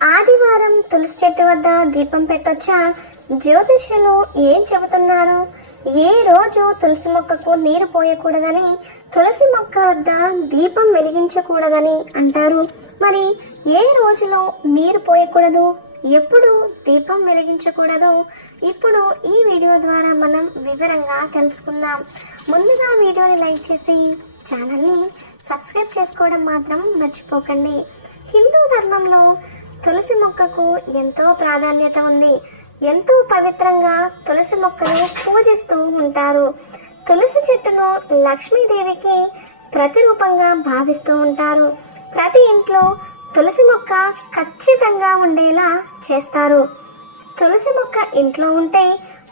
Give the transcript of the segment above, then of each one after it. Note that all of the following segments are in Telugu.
ఆదివారం తులసి చెట్టు వద్ద దీపం పెట్టొచ్చా? జ్యోతిష్యులు ఏం చెబుతున్నారు? ఏ రోజు తులసి మొక్కకు నీరు పోయకూడదని తులసి మొక్క వద్ద దీపం వెలిగించకూడదని అంటారు. మరి ఏ రోజులో నీరు పోయకూడదు? ఎప్పుడు దీపం వెలిగించకూడదు? ఇప్పుడు ఈ వీడియో ద్వారా మనం వివరంగా తెలుసుకుందాం. ముందుగా వీడియోని లైక్ చేసి ఛానల్ని సబ్స్క్రైబ్ చేసుకోవడం మాత్రం మర్చిపోకండి. హిందూ ధర్మంలో తులసి మొక్కకు ఎంతో ప్రాధాన్యత ఉంది. ఎంతో పవిత్రంగా తులసి మొక్కను పూజిస్తూ ఉంటారు. తులసి చెట్టును లక్ష్మీదేవికి ప్రతిరూపంగా భావిస్తూ ఉంటారు. ప్రతి ఇంట్లో తులసి మొక్క ఖచ్చితంగా ఉండేలా చేస్తారు. తులసి మొక్క ఇంట్లో ఉంటే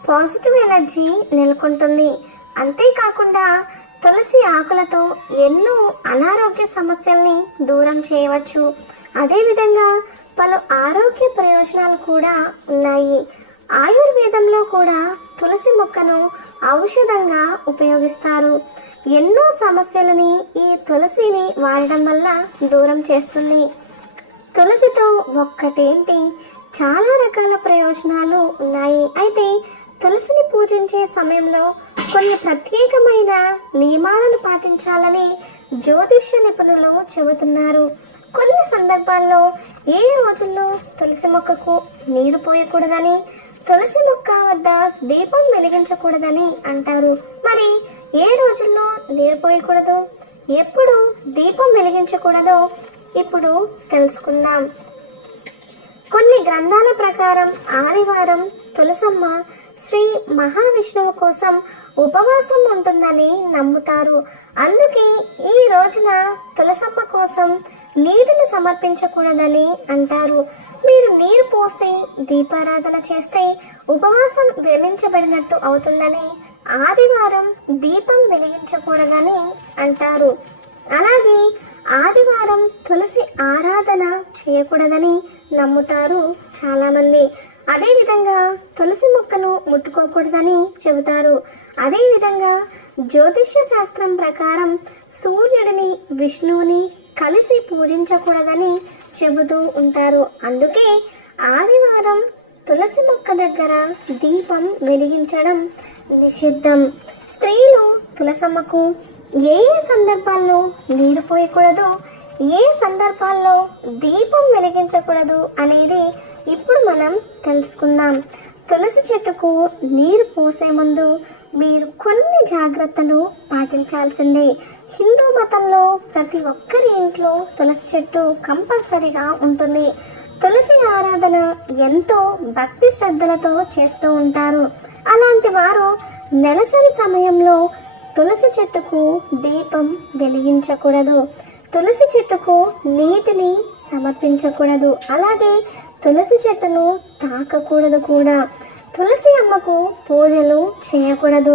పాజిటివ్ ఎనర్జీ నెలకొంటుంది. అంతేకాకుండా తులసి ఆకులతో ఎన్నో అనారోగ్య సమస్యల్ని దూరం చేయవచ్చు. అదేవిధంగా పలు ఆరోగ్య ప్రయోజనాలు కూడా ఉన్నాయి. ఆయుర్వేదంలో కూడా తులసి మొక్కను ఔషధంగా ఉపయోగిస్తారు. ఎన్నో సమస్యలని ఈ తులసిని వాడడం వల్ల దూరం చేస్తుంది. తులసితో ఒక్కటేంటి? చాలా రకాల ప్రయోజనాలు ఉన్నాయి. అయితే తులసిని పూజించే సమయంలో కొన్ని ప్రత్యేకమైన నియమాలను పాటించాలని జ్యోతిష్య నిపుణులు చెబుతున్నారు. కొన్ని సందర్భాల్లో ఏ రోజుల్లో తులసి మొక్కకు నీరు పోయకూడదని తులసి మొక్క వద్ద దీపం వెలిగించకూడదని అంటారు. మరి ఏ రోజుల్లో నీరు పోయకూడదు? ఎప్పుడు దీపం వెలిగించకూడదో ఇప్పుడు తెలుసుకుందాం. కొన్ని గ్రంథాల ప్రకారం ఆదివారం తులసమ్మ శ్రీ మహావిష్ణువు కోసం ఉపవాసం ఉంటుందని నమ్ముతారు. అందుకే ఈ రోజున తులసమ్మ కోసం నీటిని సమర్పించకూడదని అంటారు. మీరు నీరు పోసి దీపారాధన చేస్తే ఉపవాసం విరమించబడినట్టు అవుతుందని ఆదివారం దీపం వెలిగించకూడదని అంటారు. అలాగే ఆదివారం తులసి ఆరాధన చేయకూడదని నమ్ముతారు చాలామంది. అదేవిధంగా తులసి మొక్కను ముట్టుకోకూడదని చెబుతారు. అదేవిధంగా జ్యోతిష్య శాస్త్రం ప్రకారం సూర్యుడిని విష్ణువుని కలిసి పూజించకూడదని చెబుతూ ఉంటారు. అందుకే ఆదివారం తులసి మొక్క దగ్గర దీపం వెలిగించడం నిషిద్ధం. స్త్రీలు తులసమ్మకు ఏ ఏ సందర్భాల్లో నీరు పోయకూడదు ఏ సందర్భాల్లో దీపం వెలిగించకూడదు అనేది ఇప్పుడు మనం తెలుసుకుందాం. తులసి చెట్టుకు నీరు పోసే ముందు మీరు కొన్ని జాగ్రత్తలు పాటించాల్సిందే. హిందూ మతంలో ప్రతి ఒక్కరి ఇంట్లో తులసి చెట్టు కంపల్సరీగా ఉంటుంది. తులసి ఆరాధన ఎంతో భక్తి శ్రద్ధలతో చేస్తూ ఉంటారు. అలాంటి వారు నెలసరి సమయంలో తులసి చెట్టుకు దీపం వెలిగించకూడదు. తులసి చెట్టుకు నీటిని సమర్పించకూడదు. అలాగే తులసి చెట్టును తాకకూడదు కూడా. తులసి అమ్మకు పూజలు చేయకూడదు.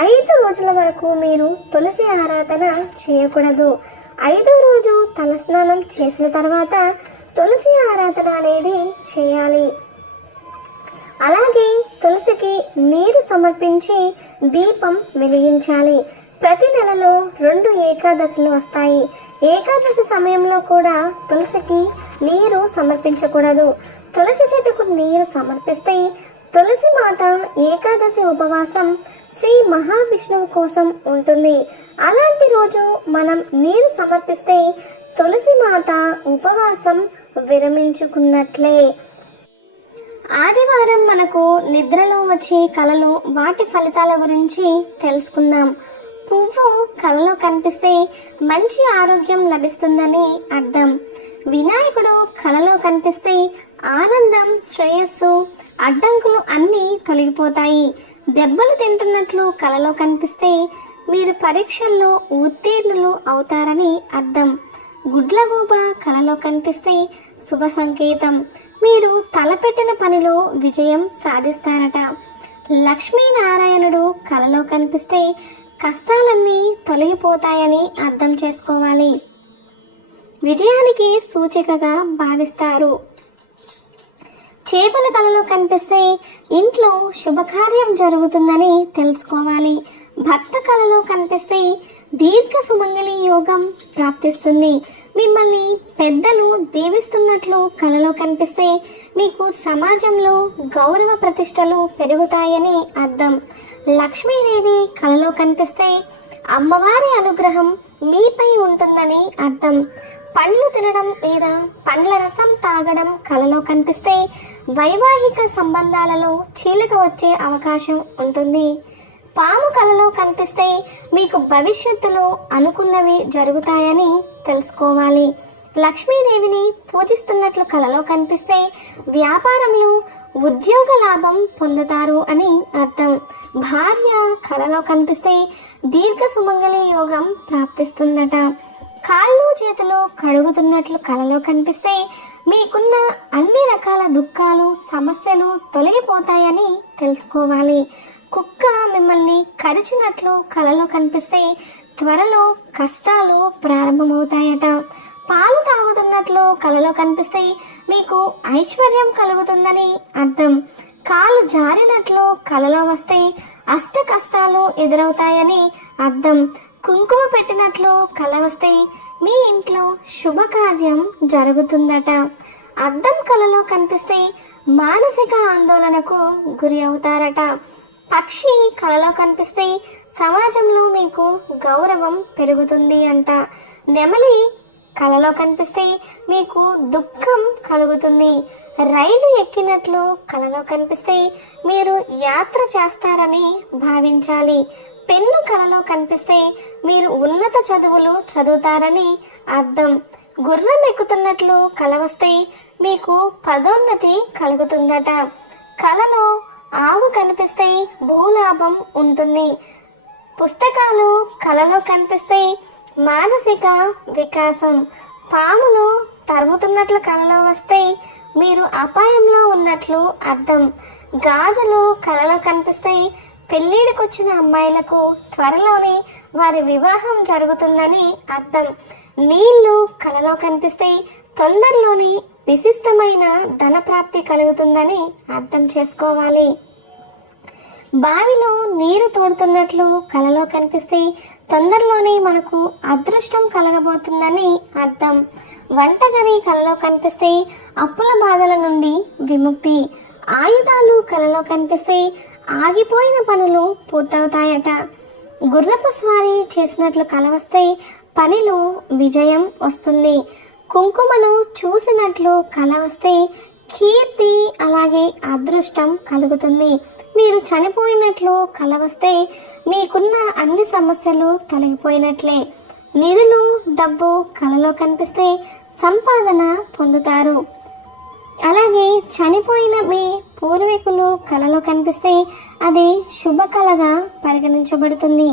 ఐదు రోజుల వరకు మీరు తులసి ఆరాధన చేయకూడదు. ఐదో రోజు తలస్నానం చేసిన తర్వాత తులసి ఆరాధన అనేది చేయాలి. అలాగే తులసికి నీరు సమర్పించి దీపం వెలిగించాలి. ప్రతి నెలలో రెండు ఏకాదశులు వస్తాయి. ఏకాదశి సమయంలో కూడా తులసికి నీరు సమర్పించకూడదు. తులసి చెట్టుకు నీరు సమర్పిస్తే తులసి మాత ఏకాదశి ఉపవాసం శ్రీ మహావిష్ణువు కోసం ఉంటుంది. అలాంటి రోజు మనం నీరు సమర్పిస్తే తులసి మాత ఉపవాసం విరమించుకున్నట్లే. ఆదివారం మనకు నిద్రలో వచ్చే కళలు వాటి ఫలితాల గురించి తెలుసుకుందాం. పువ్వు కళలో కనిపిస్తే మంచి ఆరోగ్యం లభిస్తుందని అర్థం. వినాయకుడు కళలో కనిపిస్తే ఆనందం శ్రేయస్సు అడ్డంకులు అన్నీ తొలగిపోతాయి. దెబ్బలు తింటున్నట్లు కలలో కనిపిస్తే మీరు పరీక్షల్లో ఉత్తీర్ణులు అవుతారని అర్థం. గుడ్లగూబ కలలో కనిపిస్తే శుభ సంకేతం. మీరు తలపెట్టిన పనిలో విజయం సాధిస్తారట. లక్ష్మీనారాయణుడు కలలో కనిపిస్తే కష్టాలన్నీ తొలగిపోతాయని అర్థం చేసుకోవాలి. విజయానికి సూచికగా భావిస్తారు. చేపల కళలో కనిపిస్తే ఇంట్లో శుభకార్యం జరుగుతుందని తెలుసుకోవాలి. భక్త కళలో కనిపిస్తే దీర్ఘ సుమంగళి యోగం ప్రాప్తిస్తుంది. మిమ్మల్ని పెద్దలు దేవిస్తున్నట్లు కలలో కనిపిస్తే మీకు సమాజంలో గౌరవ ప్రతిష్టలు పెరుగుతాయని అర్థం. లక్ష్మీదేవి కలలో కనిపిస్తే అమ్మవారి అనుగ్రహం మీపై ఉంటుందని అర్థం. పండ్లు తినడం లేదా పండ్ల రసం తాగడం కలలో కనిపిస్తే వైవాహిక సంబంధాలలో చీలిక వచ్చే అవకాశం ఉంటుంది. పాము కలలో కనిపిస్తే మీకు భవిష్యత్తులో అనుకున్నవి జరుగుతాయని తెలుసుకోవాలి. లక్ష్మీదేవిని పూజిస్తున్నట్లు కలలో కనిపిస్తే వ్యాపారంలో ఉద్యోగ లాభం పొందుతారు అని అర్థం. భార్య కలలో కనిపిస్తే దీర్ఘ సుమంగళి యోగం ప్రాప్తిస్తుందట. కాళ్ళు చేతులు కడుగుతున్నట్లు కలలో కనిపిస్తే మీకున్న అన్ని రకాల దుఃఖాలు సమస్యలు తొలగిపోతాయని తెలుసుకోవాలి. కుక్క మిమ్మల్ని కరిచినట్లు కలలో కనిపిస్తే త్వరలో కష్టాలు ప్రారంభమవుతాయట. పాలు తాగుతున్నట్లు కలలో కనిపిస్తే మీకు ఐశ్వర్యం కలుగుతుందని అర్థం. కాలు జారినట్లు కలలో వస్తే అష్ట కష్టాలు ఎదురవుతాయని అర్థం. కుంకుమ పెట్టినట్లు కల వస్తే మీ ఇంట్లో శుభకార్యం జరుగుతుందట. అద్దం కలలో కనిపిస్తే మానసిక ఆందోళనకు గురి అవుతారట. పక్షి కలలో కనిపిస్తే సమాజంలో మీకు గౌరవం పెరుగుతుంది అంట. నెమలి కలలో కనిపిస్తే మీకు దుఃఖం కలుగుతుంది. రైలు ఎక్కినట్లు కలలో కనిపిస్తే మీరు యాత్ర చేస్తారని భావించాలి. పెన్ను కలలో కనిపిస్తే మీరు ఉన్నత చదువులు చదువుతారని అర్థం. గుర్రం ఎక్కుతున్నట్లు కల వస్తే మీకు పదోన్నతి కలుగుతుందట. కలలో ఆవు కనిపిస్తే భూలాభం ఉంటుంది. పుస్తకాలు కలలో కనిపిస్తే మానసిక వికాసం. పాములు తరుగుతున్నట్లు కలలో వస్తే మీరు అపాయంలో ఉన్నట్లు అర్థం. గాజులు కలలో కనిపిస్తే పెళ్ళిడికొచ్చిన అమ్మాయిలకు త్వరలోనే వారి వివాహం జరుగుతుందని అర్థం. నీళ్ళు కలలో కనిపిస్తే తొందరలోనే విశిష్టమైన ధన ప్రాప్తి కలుగుతుందని అర్థం చేసుకోవాలి. బావిలో నీరు తోడుతున్నట్లు కలలో కనిపిస్తే తొందరలోనే మనకు అదృష్టం కలగబోతుందని అర్థం. వంటగది కలలో కనిపిస్తే అప్పుల బాధల నుండి విముక్తి. ఆయుధాలు కలలో కనిపిస్తే ఆగిపోయిన పనులు పూర్తవుతాయట. గుర్రపు స్వారీ చేసినట్లు కలవస్తే పనిలో విజయం వస్తుంది. కుంకుమను చూసినట్లు కలవస్తే కీర్తి అలాగే అదృష్టం కలుగుతుంది. మీరు చనిపోయినట్లు కలవస్తే మీకున్న అన్ని సమస్యలు తొలగిపోయినట్లే. నిధులు డబ్బు కలలో కనిపిస్తే సంపాదన పొందుతారు. అలాగే చనిపోయిన మీ పూర్వీకులు కలలో కనిపిస్తే అది శుభ కళగా పరిగణించబడుతుంది.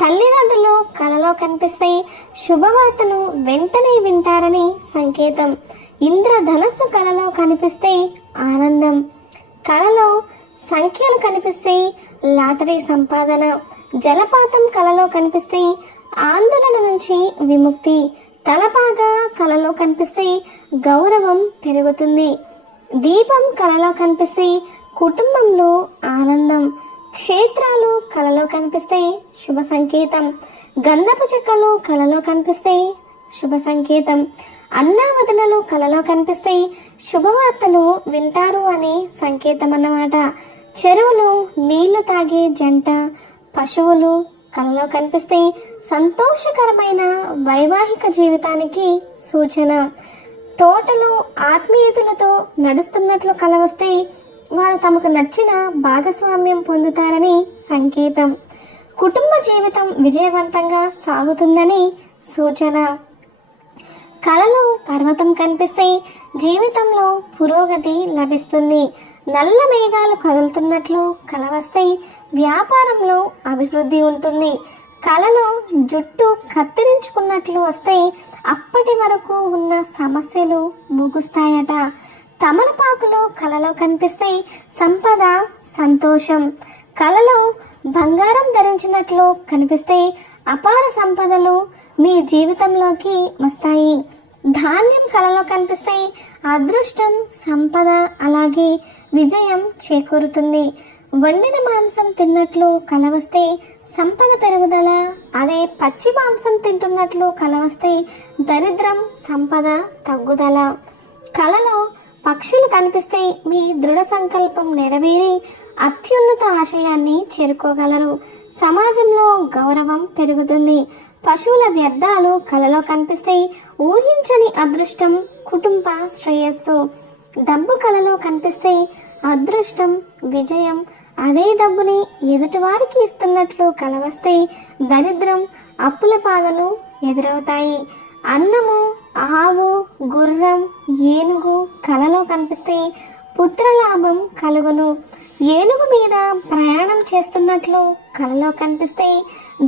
తల్లిదండ్రులు కలలో కనిపిస్తే శుభవార్తను వెంటనే వింటారని సంకేతం. ఇంద్రధనస్సు కలలో కనిపిస్తే ఆనందం. కలలో సంఖ్యలు కనిపిస్తే లాటరీ సంపాదన. జలపాతం కలలో కనిపిస్తే ఆందోళన నుంచి విముక్తి. తలపాగా కలలో కనిపిస్తే గౌరవం పెరుగుతుంది. దీపం కలలో కనిపిస్తే కుటుంబంలో ఆనందం. క్షేత్రాలు కలలో కనిపిస్తే శుభ సంకేతం. గంధపు చెక్కలు కలలో కనిపిస్తే శుభ సంకేతం. అన్నావదనలు కలలో కనిపిస్తే శుభవార్తలు వింటారు అనే సంకేతం అన్నమాట చెరువులో నీళ్ళు తాగే జంట పశువులు కలలో కనిపిస్తే సంతోషకరమైన వైవాహిక జీవితానికి సూచన. తోటలో ఆత్మీయతలతో నడుస్తున్నట్లు కల వస్తే వారు తమకు నచ్చిన భాగస్వామ్యం పొందుతారని సంకేతం. కుటుంబ జీవితం విజయవంతంగా సాగుతుందని సూచన. కళలో పర్వతం కనిపిస్తే జీవితంలో పురోగతి లభిస్తుంది. నల్ల మేఘాలు కదులుతున్నట్లు కల వస్తే వ్యాపారంలో అభివృద్ధి ఉంటుంది. కళలో జుట్టు కత్తిరించుకున్నట్లు వస్తే అప్పటి వరకు ఉన్న సమస్యలు ముగుస్తాయట. తమలపాకులు కలలో కనిపిస్తే సంపద సంతోషం. కలలో బంగారం ధరించినట్లు కనిపిస్తే అపార సంపదలు మీ జీవితంలోకి వస్తాయి. ధాన్యం కలలో కనిపిస్తాయి. అదృష్టం సంపద అలాగే విజయం చేకూరుతుంది. వండిన మాంసం తిన్నట్లు కల వస్తే సంపద పెరుగుదల అదే పచ్చి మాంసం తింటున్నట్లు కల వస్తే దరిద్రం సంపద తగ్గుదల. కలలో పక్షులు కనిపిస్తే మీ దృఢ సంకల్పం నెరవేరి అత్యున్నత ఆశయాన్ని చేరుకోగలరు. సమాజంలో గౌరవం పెరుగుతుంది. పశువుల వ్యర్థాలు కలలో కనిపిస్తాయి. ఊహించని అదృష్టం కుటుంబ శ్రేయస్సు. డబ్బు కలలో కనిపిస్తే అదృష్టం విజయం. అదే డబ్బుని ఎదుటివారికి ఇస్తున్నట్లు కలవస్తే దరిద్రం అప్పుల బాధలు ఎదురవుతాయి. అన్నము ఆవు గుర్రం ఏనుగు కలలో కనిపిస్తే పుత్రలాభం కలుగును. ఏనుగు మీద ప్రయాణం చేస్తున్నట్లు కలలో కనిపిస్తే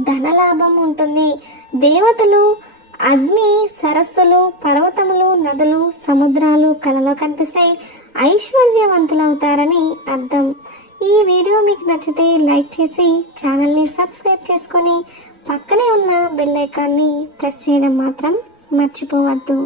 ధనలాభం ఉంటుంది. దేవతలు అగ్ని సరస్సులు పర్వతములు నదులు సముద్రాలు కలలో కనిపిస్తే ఐశ్వర్యవంతులవుతారని అర్థం. ఈ వీడియో మీకు నచ్చితే లైక్ చేసి ఛానల్ని సబ్స్క్రైబ్ చేసుకొని పక్కనే ఉన్న బెల్ ఐకాన్ని ప్రెస్ చేయడం మాత్రం మర్చిపోవద్దు.